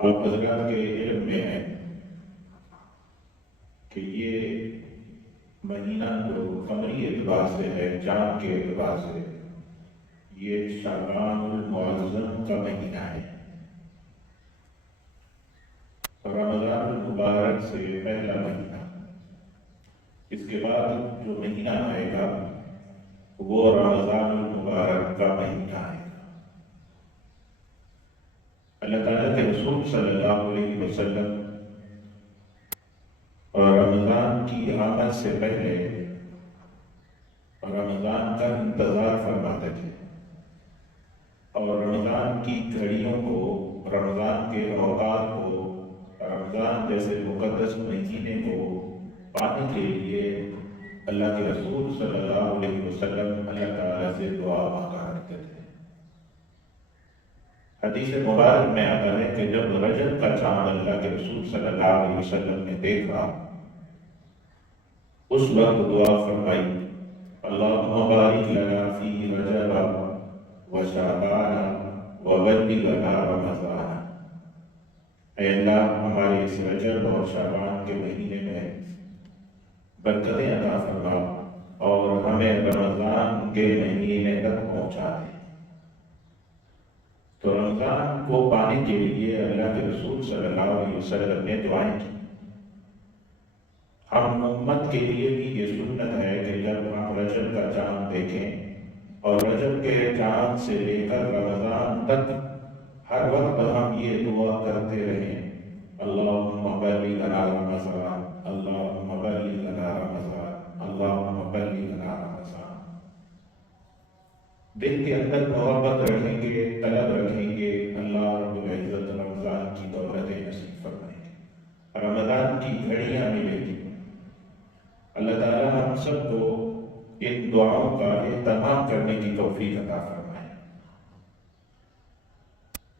آپ حضرات کے علم میں ہے کہ یہ مہینہ جو قمری اعتبار سے ہے، چاند کے اعتبار سے، یہ شعبان المعظم کا مہینہ ہے۔ رمضان المبارک سے پہلا مہینہ، اس کے بعد جو مہینہ آئے گا وہ رمضان المبارک کا مہینہ آئے گا۔ اللہ تعالیٰ کے رسول صلی اللہ علیہ وسلم اور رمضان کی آمد سے پہلے رمضان کا انتظار فرماتے تھے، اور رمضان کی گھڑیوں کو، رمضان کے اوقات کو، رمضان جیسے مقدس مہینے کو پانے کے لیے اللہ کے رسول صلی اللہ علیہ وسلم اللہ تعالیٰ سے دعا مانگا کرتے تھے۔ حدیث مبارک میں آتا ہے کہ جب رجب کا چاند اللہ کے رسول صلی اللہ علیہ وسلم نے دیکھا، اس وقت دعا فرمائی، اللہم بارک لنا فی رجب و شعبان و بلغنا رمضان۔ اے اللہ، ہمارے اس رجب اور شعبان کے مہینے میں برکتیں عطا فرما اور ہمیں رمضان کے مہینے تک پہنچا دے۔ تو رمضان کو پانے کے لیے اللہ کے رسول صلی اللہ علیہ وسلم نے دعائیں کی۔ ہم امت کے لیے بھی یہ سنت ہے کہ جب ہم رجب کا چاند دیکھیں اور رجب کے چاند سے لے کر رمضان تک ہر وقت ہم یہ دعا کرتے رہیں، اللہم بلغنا رمضان، اللہم بلغنا رمضان، اللہم بلغنا رمضان۔ دل کے اندر محبت رکھیں گے، طلب رکھیں گے، اللہ رب العزت رمضان کی دولتیں نصیب فرمائیں گے، رمضان کی گھڑیاں ملیں گی۔ اللہ تعالیٰ ہم سب کو ان دعاؤں کا اہتمام کرنے کی توفیق عطا فرمائے۔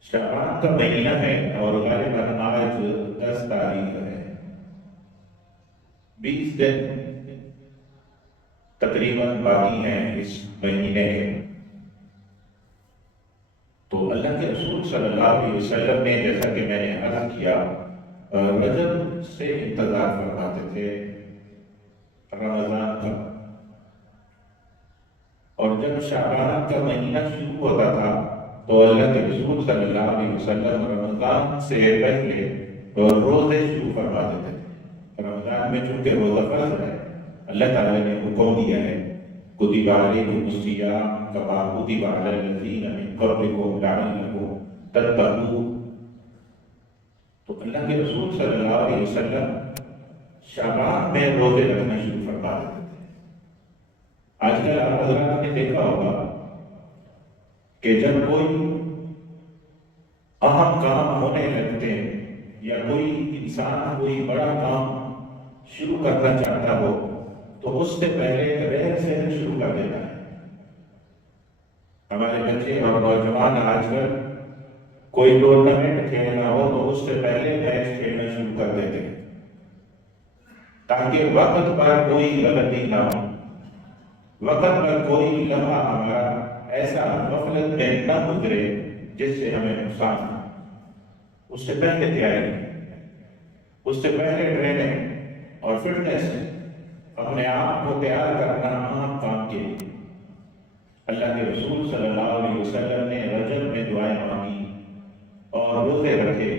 شعبان کا مہینہ ہے اور غالباً آج 10 تاریخ ہے، 20 دن تقریباً باقی ہیں اس مہینے کے۔ تو اللہ کے رسول صلی اللہ علیہ وسلم نے، جیسا کہ میں نے عرض کیا، رجب سے انتظار فرماتے تھے رمضان کا، اور جب شعبان کا مہینہ شروع ہوتا تھا تو اللہ کے رسول صلی اللہ علیہ وسلم رمضان سے پہلے روزے شروع فرما دیتے تھے۔ رمضان میں چونکہ روزہ فرض ہے، اللہ تعالیٰ نے حکم دیا ہے، کتب علیکم الصیام کما کتب علی الذین من قبلکم لعلکم تتقون۔ تو اللہ کے رسول صلی اللہ علیہ وسلم شعبان میں روزے رکھنا شروع فرما دیتے تھے۔ آج کل آپ حضرات نے دیکھا ہوگا کہ جب کوئی اہم کام ہونے لگتے ہیں یا کوئی انسان کوئی بڑا کام شروع کرنا چاہتا ہو تو اس سے پہلے رہن سہن شروع کر دیتا ہے۔ ہمارے بچے اور نوجوان آج کل کوئی ٹورنامنٹ کھیلنا ہو تو اس سے پہلے میچ کھیلنا شروع کر دیتے ہیں تاکہ وقت پر کوئی غلطی نہ ہو، وقت پر کوئی لمحہ ہمارا ایسا غفلت میں نہ گزرے جس سے ہمیں نقصان ہو۔ اس سے پہلے تیاری، اس سے پہلے ٹریننگ اور فٹنس، اپنے آپ کو تیار کرنا عام کام کے لیے۔ اللہ کے رسول صلی اللہ علیہ وسلم نے رجب میں دعائیں مانگی اور روزے رکھے،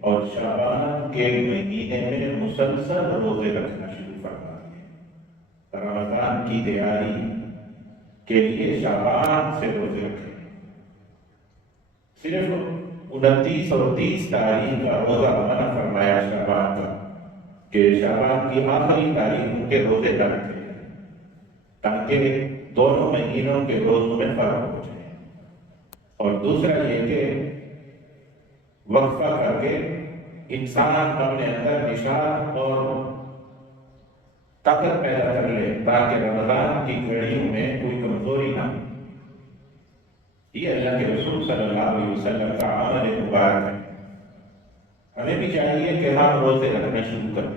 اور شعبان کے مہینے میں مسلسل روزے رکھنا شروع فرما دیے۔ رمضان کی تیاری کے لیے شعبان سے روزے رکھے۔ صرف 29 اور 30 تاریخ کا روزہ منع فرمایا شعبان کا، کہ شعبان کی آخری تاریخ ان کے روزے نہ رکھے تاکہ دونوں مہینوں کے روزوں میں فرق ہو جائے۔ اور دوسرا یہ کہ وقفہ کر کے انسان اپنے اندر نشاط اور طاقت پیدا کر لے تاکہ رمضان کی گھڑیوں میں کوئی کمزوری نہ ہو۔ یہ اللہ کے رسول صلی اللہ علیہ وسلم کا عمل مبارک ہے۔ ہمیں بھی چاہیے کہ ہم روزے رکھنا شروع کریں۔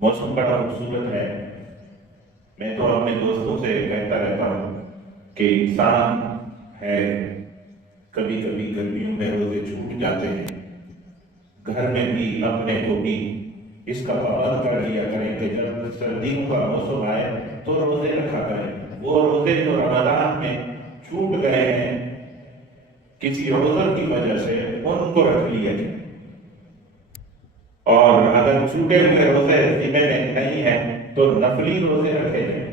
موسم بڑا خوبصورت ہے۔ میں تو اپنے دوستوں سے کہتا رہتا ہوں کہ انسان ہے، کبھی کبھی گرمیوں میں روزے چھوٹ جاتے ہیں گھر میں بھی اپنے کو بھی اس کا پابند کر لیا کریں کہ جب سردیوں کا موسم آئے تو روزے رکھا کریں۔ وہ روزے جو رمضان میں چھوٹ گئے ہیں کسی عذر کی وجہ سے، ان کو رکھ لیا جائے، اور اگر چھوٹے ہوئے روزے ذمہ میں نہیں ہیں تو نفلی روزے رکھے جائیں،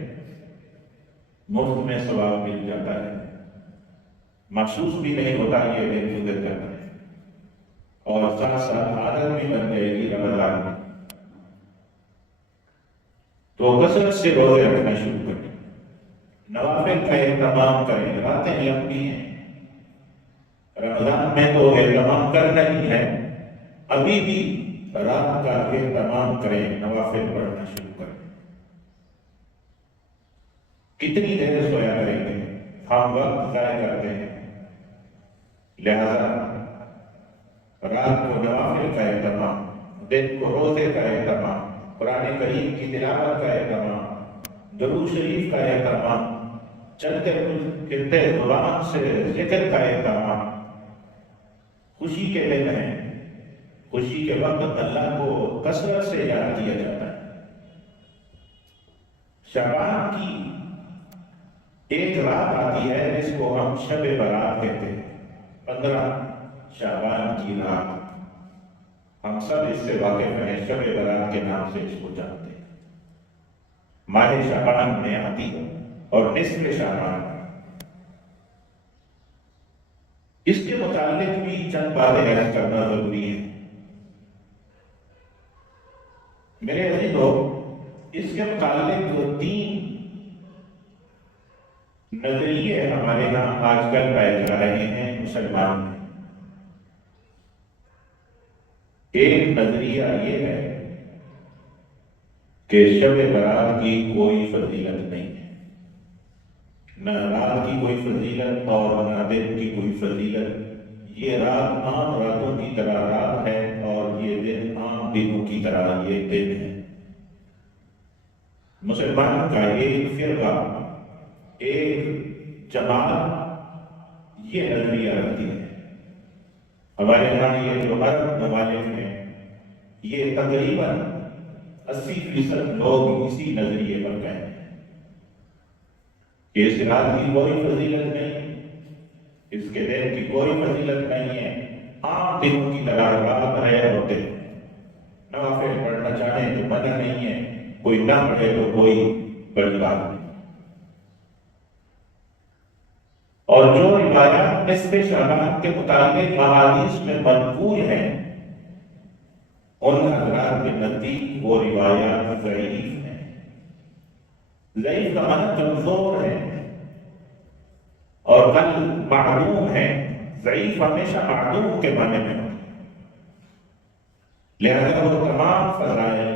مفت میں ثواب مل جاتا ہے، محسوس بھی نہیں ہوتا یہ دن گزر جاتا ہے، اور ساتھ ساتھ عادت بھی بن جائے گی رمضان میں۔ تو کثرت سے روزے رکھنا شروع کریں، نوافل کا اہتمام کریں، راتیں لمبی ہیں، رمضان میں تو اہتمام کرنا ہی ہے، ابھی بھی رات کا اہتمام کریں، نوافل پڑھنا شروع کریں۔ کتنی دیر سویا کریں گے؟ ہم وقت ضائع کرتے ہیں، لہذا رات کو نوافل کا اہتمام، دن کو روزے کا اہتمام، قرآن کریم کی تلاوت کا اہتمام، درود شریف کا اہتمام، چلتے پھرتے زبان سے ذکر کا اہتمام۔ خوشی کے دن ہیں، خوشی کے وقت اللہ کو کثرت سے یاد کیا جاتا ہے۔ شعبان کی ایک رات آتی ہے جس کو ہم شب برات کہتے ہیں، 15 شعبان کی رات، ہم سب اس سے واقف ہیں، شب برات کے نام سے اس کو جانتے ہیں۔ ماہ شعبان میں آتی ہے اور نصف شعبان، اس کے متعلق بھی چند باتیں عرض کرنا ضروری ہے۔ میرے عزیزو، اس کے متعلق 3 نظریے ہمارے یہاں آج کل پائے جا رہے ہیں مسلمان میں۔ ایک نظریہ یہ ہے کہ شب برات کی کوئی فضیلت نہیں ہے، نہ رات کی کوئی فضیلت اور نہ دن کی کوئی فضیلت، یہ رات عام راتوں کی طرح رات ہے اور یہ دن عام دنوں کی طرح یہ دن ہے۔ مسلمان کا ایک فرقہ، ایک جماعت یہ نظریہ رکھتی ہے۔ ہمارے یہاں یہ جو عرب ممالک ہیں یہ تقریباً 80% لوگ اسی نظریے پر گئے ہیں کہ اس رات کی کوئی فضیلت نہیں، اس کے دن کی کوئی فضیلت نہیں ہے، عام دنوں کی طرح رات ہے اور دن، نوافل پڑھنا چاہیں تو منع نہیں ہے، کوئی نہ پڑھے تو کوئی بڑی بات نہیں۔ اور جو روایات نصف شعبان کے متعلق احادیث میں منقول ہیں، ان حضرات کے نزدیک وہ روایات ضعیف ہیں۔ ضعیف کا معنی کمزور ہے اور کل معدوم ہے، ضعیف ہمیشہ معدوم کے معنی میں ہوتا ہے۔ لہذا وہ تمام فضائل،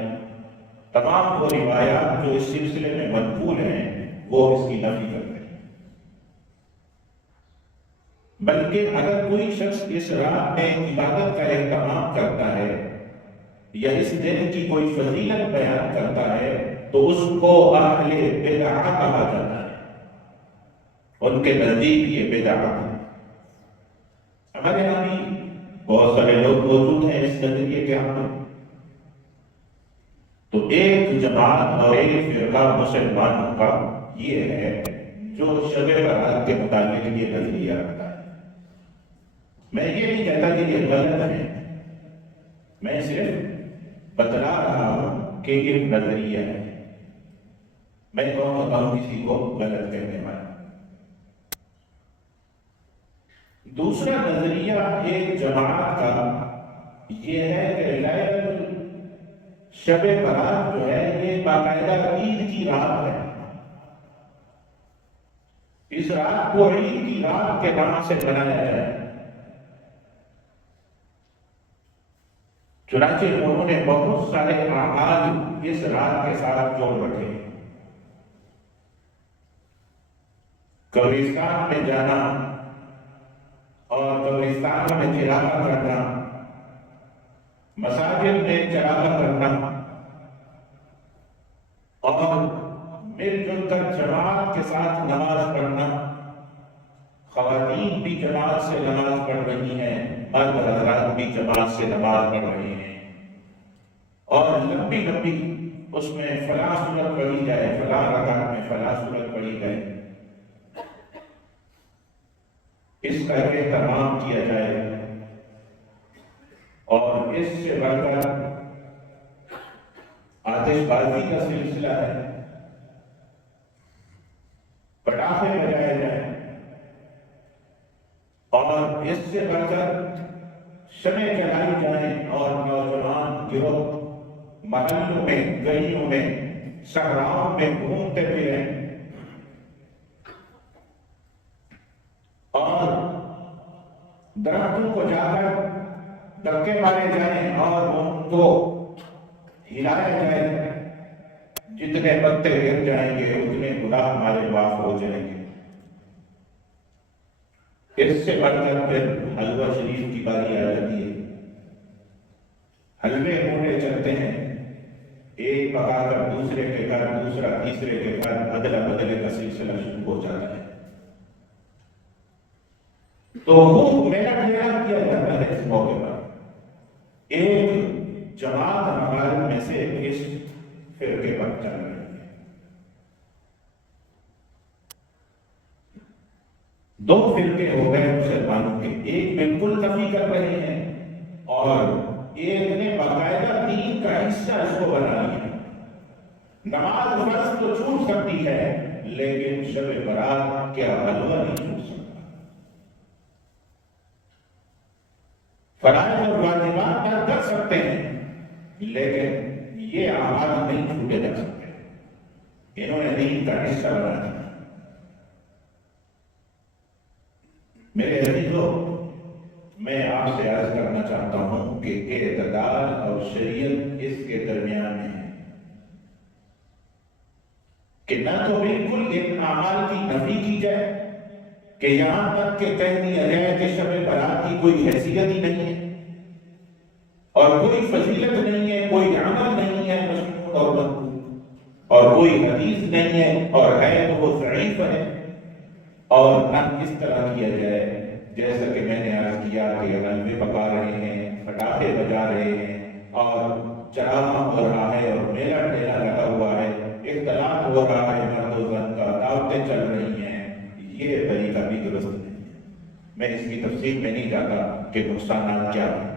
تمام وہ روایات جو اس سلسلے میں منقول ہیں وہ اس کی نفی کرتے ہیں۔ بلکہ اگر کوئی شخص اس رات میں عبادت کا اہتمام کرتا ہے یا اس دن کی کوئی فضیلت بیان کرتا ہے تو اس کو اہل بدعت کہا جاتا ہے، ان کے نزدیک یہ بدعت ہے۔ ہمارے یہاں بھی بہت سارے لوگ موجود ہیں اس نظریے کے اندر۔ تو ایک جماعت اور ایک فرقہ مسلمانوں کا یہ ہے جو شب برات کے متعلق یہ نظریہ رکھتا ہے۔ میں یہ نہیں کہتا کہ یہ غلط ہے، میں صرف بتلا رہا ہوں کہ یہ نظریہ ہے، میں کون ہوتا ہوں کسی کو غلط کہنے والا۔ دوسرا نظریہ ایک جماعت کا یہ ہے کہ شب برات جو ہے یہ باقاعدہ عید کی رات ہے، اس رات کو عید کی رات کے نام سے منایا جائے۔ چنانچہ انہوں نے بہت سارے اعمال اس رات کے ساتھ جوڑ رکھے۔ قبرستان میں جانا اور قبرستان میں چراغاں کرنا، مساجد میں چراغاں کرنا اور مل جل کر جماعت کے ساتھ نماز پڑھنا، خواتین بھی جماعت سے نماز پڑھ رہی ہیں، مرد حضرات بھی جماعت سے نماز پڑھ رہے ہیں، اور لمبی لمبی اس میں فلاں سورت پڑھی جائے، فلاں رکعت میں فلاں سورت پڑھی جائے، اس کا اہتمام کیا جائے۔ اور اس سے بڑھ کر آتش بازی کا سلسلہ ہے، پٹاخے بجائے جائیں، اور اس سے بڑھ کر شمع جلائی جائیں، اور نوجوان گروہ محلوں میں، گلیوں میں، صحراؤں میں گھومتے پھریں اور درختوں کو جا کر دھکے مارے جائیں اور ان کو ہلایا جائے، جتنے پتے گر جائیں گے اتنے گناہ ہمارے معاف ہو جائیں گے۔ اس سے بڑھ کر پھر حلوہ شریف کی باری آ جاتی ہے، حلوے موٹے چلتے ہیں، ایک پکا کر دوسرے کے گھر، دوسرا تیسرے کے گھر، ادلا بدلے کا سلسلہ شروع ہو جاتا ہے۔ تو خوب میلہ ٹھیلا کیا جاتا ہے اس موقع پر۔ ایک جماعت ہمارے میں سے اس فرقے پر چل رہی ہے، دو فرقے ہو گئے مسلمانوں کے، ایک بالکل نفی کر رہے ہیں اور ایک نے باقاعدہ دین کا حصہ اس کو بنا لیا۔ نماز فرض تو چھوٹ سکتی ہے لیکن شب برات کیا حلوہ نہیں چھوٹ سکتا۔ فرائض اور واجبات پر کر سکتے ہیں لیکن یہ اعمال نہیں چھوٹے جا سکتے، انہوں نے دین کا حصہ بنا دیا۔ میرے عزیزو، میں آپ سے عرض کرنا چاہتا ہوں کہ اعتدال اور شریعت اس کے درمیان میں ہے، کہ نہ تو بالکل ان اعمال کی نفی کی جائے کہ یہاں تک کہ کہہ دیا جائے کہ شب برات کی کوئی حیثیت ہی نہیں ہے اور کوئی فضیلت نہیں ہے، کوئی عمل نہیں ہے مشروع اور مقبول، اور کوئی حدیث نہیں ہے اور ہے تو وہ ضعیف ہے، اور نہ اس طرح کیا جائے جیسا کہ میں نے عرض کیا کہ حلوے پکا رہے ہیں، پٹاخے بجا رہے ہیں اور چراغاں ہو رہا ہے اور میلہ ٹھیلا لگا ہوا ہے، اختلاط ہو رہا ہے مرد و زن کا، دعوتیں چل رہی ہیں، یہ طریقہ بھی درست نہیں ہے۔ میں اس کی تفصیل میں نہیں جاتا کہ نقصانات کیا ہیں،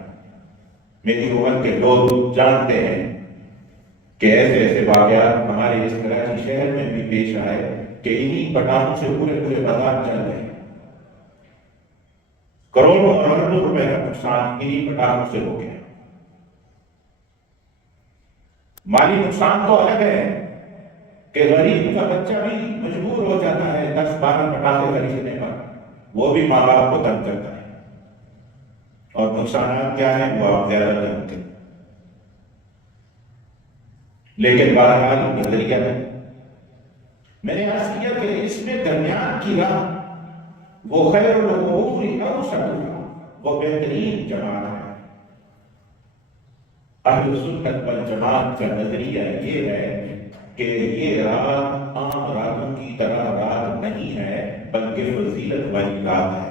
میری عمر کے لوگ جانتے ہیں کہ ایسے ایسے واقعات ہمارے اس کراچی شہر میں بھی پیش آئے کہ انہی پٹاخوں سے پورے پورے بازار چل رہے ہیں، کروڑوں اور اربوں روپے کا نقصان انہی پٹاخوں سے ہو گیا۔ مالی نقصان تو الگ ہے کہ غریب کا بچہ بھی مجبور ہو جاتا ہے 10-12 پٹاخے خریدنے پر، وہ بھی ماں باپ کو تنگ کرتا ہے، اور نقصانات کیا ہیں وہ آپ زیادہ جانتے ہیں، لیکن بہرحال نظریہ ہے۔ میں نے عرض کیا کہ اس میں درمیان کی راہ وہ خیر الامور اوسطها، وہ بہترین جماعت ہے۔ اہل سنت والجماعت کا نظریہ یہ ہے کہ یہ رات عام راتوں کی طرح رات نہیں ہے بلکہ فضیلت والی رات ہے۔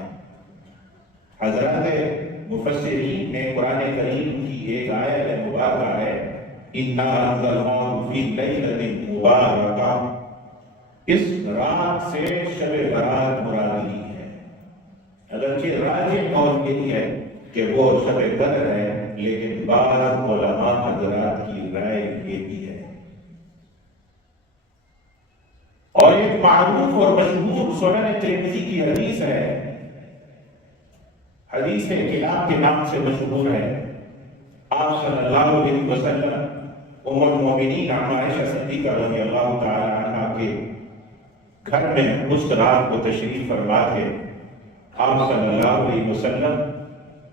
حضرات مفسرین نے قرآن کریم کی ایک آیت مبارکہ ہے اِنَّا أَنزَلْنَاهُ فِي لَيْلَةٍ مُبَارَكَةٍ، اس رات سے شب برات مراد لی ہے، اگرچہ راجح قول یہی ہے کہ وہ شب قدر ہے، لیکن بعض علماء حضرات کی رائے یہ بھی ہے۔ اور ایک معروف اور مشہور سنن ترمذی کی حدیث ہے، حدیث کلاب کے نام سے مشہور ہے، آپ صلی اللہ علیہ وسلم ام المومنین عائشہ صدیقہ رضی اللہ تعالی عنہ کے گھر میں اس رات کو تشریف فرما تھے۔ آپ صلی اللہ علیہ وسلم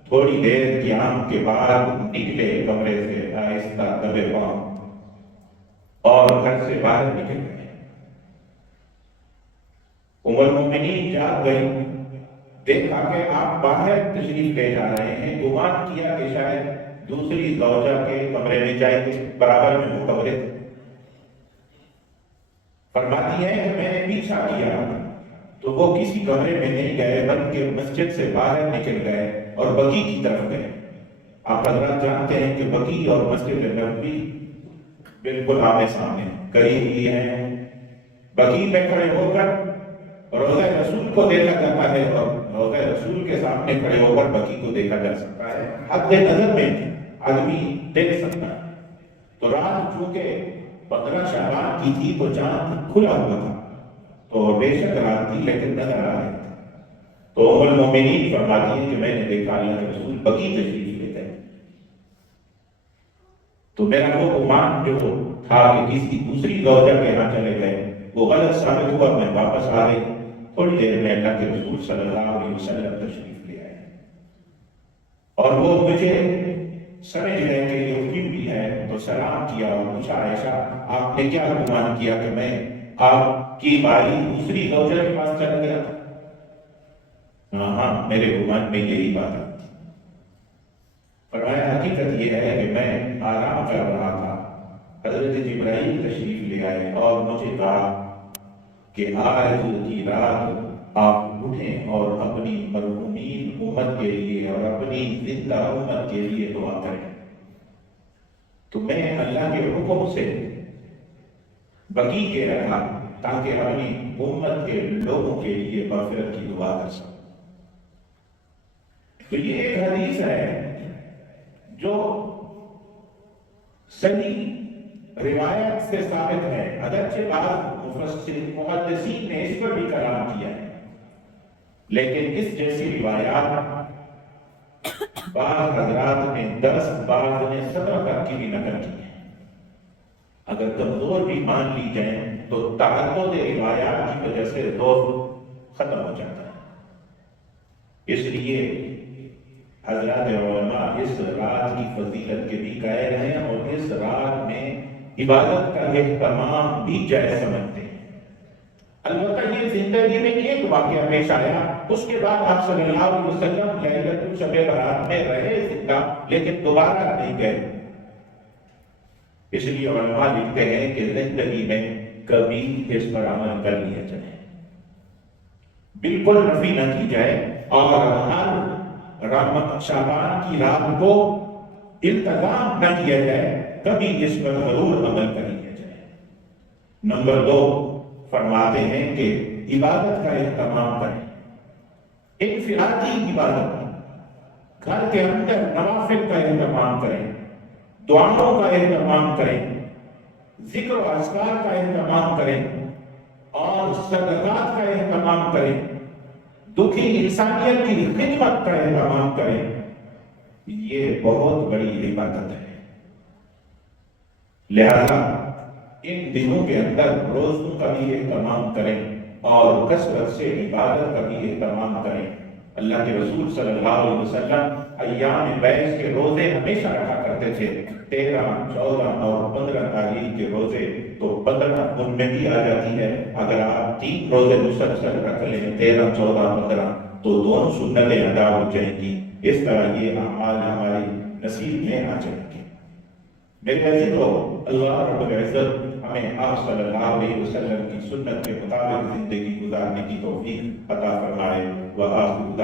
تھوڑی دیر قیام کے بعد نکلے کمرے سے آہستہ دبے پاؤں اور گھر سے باہر نکل گئے۔ ام المومنین جاگ گئی، دیکھا کہ آپ باہر تشریف لے جا رہے ہیں، گمان کیا کہ شاید دوسری زوجہ کے کمرے میں جائیں گے، برابر میں وہ کمرے تھے۔ فرماتی ہے کہ میں نے پیچھا کیا تو وہ کسی کمرے میں نہیں گئے بلکہ مسجد سے باہر نکل گئے اور بقیع کی طرف گئے۔ آپ حضرات جانتے ہیں کہ بقیع اور مسجد نبوی بالکل آمنے سامنے قریب ہی ہیں۔ بقیع میں کھڑے ہو کر روضہ رسول کو دیکھا جاتا ہے اور روضہ رسول کے سامنے کھڑے ہو کر بقیع کو دیکھا جا سکتا ہے، حد نظر میں آدمی دیکھ سکتا ہے۔ تو رات چونکہ 15 شعبان کی تھی تو چاند کھلا ہوا تھا، تو بے شک رات تھی لیکن نظر آ رہے تھے۔ تو ام المومنین فرماتی ہیں کہ میں نے دیکھا اللہ کے رسول بقیع تشریف لیتے ہیں۔ تو میرا وہ گمان جو تھا کہ کسی دوسری زوجہ کے یہاں چلے گئے وہ غلط ثابت ہوا، میں واپس آ گئی۔ تھوڑی دیر میں اللہ کے رسول صلی اللہ علیہ وسلم تشریف لے آئے اور وہ مجھے سمجھ گئے کہ یہ کیوں بھی ہے، تو سلام کیا اور پوچھا عائشہ آپ نے کیا گمان کیا کہ میں آپ کی باری دوسری زوجہ کے پاس چل گیا تھا؟ ہاں میرے گمان میں یہی بات ہے۔ فرمایا حقیقت یہ ہے کہ میں آرام کر رہا تھا، حضرت جبرائیل تشریف لے آئے اور مجھے کہا کہ آج کی رات آپ اٹھیں اور اپنی مرحومین امت کے لیے اور اپنی زندہ امت کے لیے دعا کریں۔ تو میں اللہ کے حکم سے بقیع کے رکھا تاکہ اپنی امت کے لوگوں کے لیے مغفرت کی دعا کر سکوں۔ تو یہ ایک حدیث ہے جو صحیح روایت سے ثابت ہے، اگرچہ بعض محدثین نے اس پر بھی کلام کیا ہے، لیکن اس جیسی روایات بعض حضرات نے 10 بعض نے 17 تک کی بھی نقل کی ہے۔ اگر کمزور بھی مان لی جائیں تو تعدد روایات کی وجہ سے دور ختم ہو جاتا ہے۔ اس لیے حضرات علماء اس رات کی فضیلت کے بھی قائل ہیں اور اس رات میں عبادت کا اہتمام بھی جائز سمجھتے ہیں۔ البتہ یہ زندگی میں ایک واقعہ پیش آیا، اس کے بعد آپ صلی اللہ علیہ وسلم لیلۃ شب برات میں رہے زندہ لیکن دوبارہ نہیں گئے۔ اس لیے علماء لکھتے ہیں کہ زندگی میں کبھی اس پر عمل کر لیا جائے، بالکل نفی نہ کی جائے، اور ہر شعبان کی رات کو التزام نہ کیا جائے، کبھی اس پر ضرور عمل کر لیا جائے۔ نمبر 2 فرماتے ہیں کہ عبادت کا اہتمام کریں، انفرادی عبادت، گھر کے اندر نوافل کا اہتمام کریں، دعاؤں کا اہتمام کریں، ذکر و اذکار کا اہتمام کریں اور صدقات کا اہتمام کریں، دکھی انسانیت کی خدمت کا اہتمام کریں۔ یہ بہت بڑی عبادت ہے، لہذا ان دنوں کے اندر روزوں کا بھی اہتمام کریں اور کثرت سے عبادت کا بھی اہتمام کریں۔ اللہ کے رسول صلی اللہ علیہ وسلم ایام بیس کے روزے ہمیشہ رکھا کرتے تھے، 13، 14 اور 15 تاریخ کے روزے، تو 15 ان میں بھی آ جاتی ہے۔ اگر آپ 3 روزے مسلسل رکھ لیں، 13، 14، 15، تو دونوں سنتیں ادا ہو جائیں گی۔ اس طرح یہ اعمال ہماری نصیب میں آ جائیں گے۔ میرے عزیزو، اللہ رب العزت ہمیں آپ صلی اللہ علیہ وسلم کی سنت کے مطابق زندگی گزارنے کی توفیق عطا فرمائے۔ وآخر